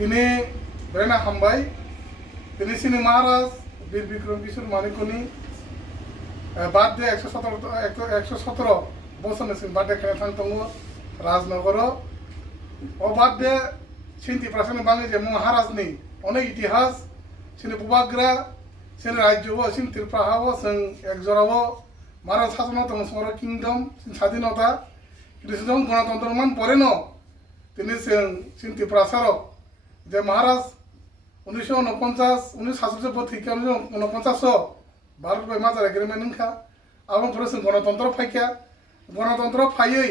তিনি বেরেনা হামবাই তিনি সিনি মহারাজ বীর বিক্রম কিশোর মানিকনি বার্থডে 117 বছর নিয়েছেন বার্থডে খেলে থাকতঙ্গ রাজনগর ও বার্থডে সিন্তি প্রাসানি বাঙে যে মহারাজনি অনেক ইতিহাস সিনি বুবাগ্রা সিনি রাজ্য সিনি ত্রিপ্রাহাব जों একজরাব মহারাজ শাসন দङ সমর কিংডম স্বাধীনতা কিন্তু जों গণতন্ত্রমান পরে ন তিনি जों সিনি ত্রিপ্রাসার যে মহারাজ 1949 থেকে 1949 भारत बाय माजार एग्रीमेंट नोंखा आबो जों गणतंत्र फायखा गणतंत्र फायै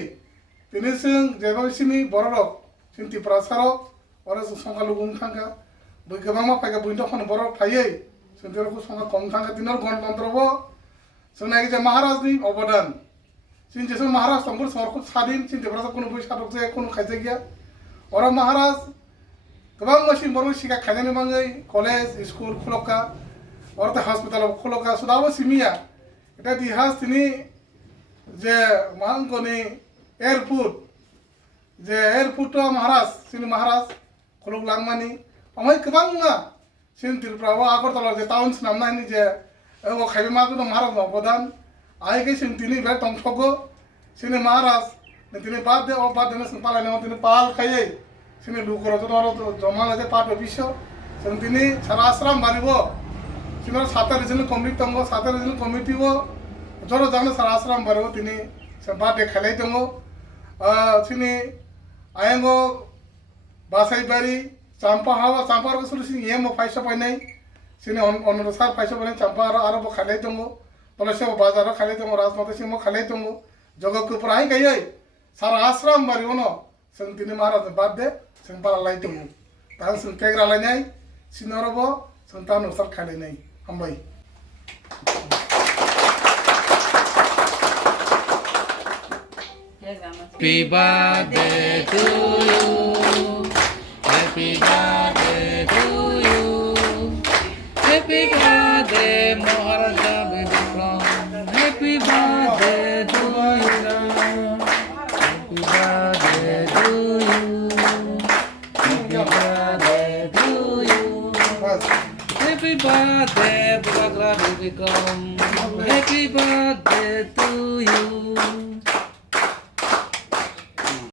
तिनि जों जेबासिनि बररक जों त्रिप्रासारक आरो जों संगालु बुं थांगा बै गोबां मा फायगा बुइन दखन बरक फायै जों तेरखौ संगा कम थांगा तिनर गणतंत्रबो जों नायगे जे महाराजनि अबदान जों जेसे महाराज तंबुर सरखौ सादिन जों त्रिप्रासार कोनो बै सादक जे कोनो खायजे गैया अरा महाराज गोबां मानसि बर सिगा खायनायनि बाङै कलेज स्कुल खुलका औरते हॉस्पिटल खुलका सुदाबो सिमिया এটা ইতিহাস তিনি যে মাংকনি এয়ারপোর্ট যে এয়ারপোর্ট মহারাজ তিনি মহারাজ খুলক লাংমানি আমায় গোबां না সিন ত্রিপুরা আগরতলা যে টাউন নামনাयनि যে ও খাইবে মাগুনো মহারাজ অবদান আইকে সিন তিনি বে টংঠগো সিনি মহারাজ তিনি বাদ দে ও বাদ দেনে সিন পালানে তিনি পাল খাইয়ে সিনি লুকর তো জমা লাগে পাট বিশ্ব সিন তিনি সারা আশ্রম বাড়িব সিনার 7 রিজনাল কমিটি দङ 7 রিজনাল কমিটিও জoro জানে সারা আশ্রম বাড়িব তিনি বার্থডে খেলাই দङ সিনি আয়ঙ্গো বাসাইবাড়ি চাম্পা হাওয়া চাম্পার গসুল সিনি এমো ফাইসা পাইনাই সিনি অনর সার ফাইসা পাইনাই চাম্পা আরো খেলাই দङ তলসে বাজার খেলাই দङ রাজমাতা সিমো খেলাই দङ জগক প্রায় গাই সারা আশ্রম বাড়িব ন जों তিনি মহারাজ বার্থডে जों পালাই দङ তা जों কেগ্রা লাইনাই সিনরবো जों তা নসার খেলাইনাই হামবাই Happy birthday to you. Happy birthday to you. Happy birthday, Maharaja Bidikram. Happy birthday to you. Happy birthday to you. Happy birthday to you. Happy birthday, Maharaja Bidikram. Happy birthday to you.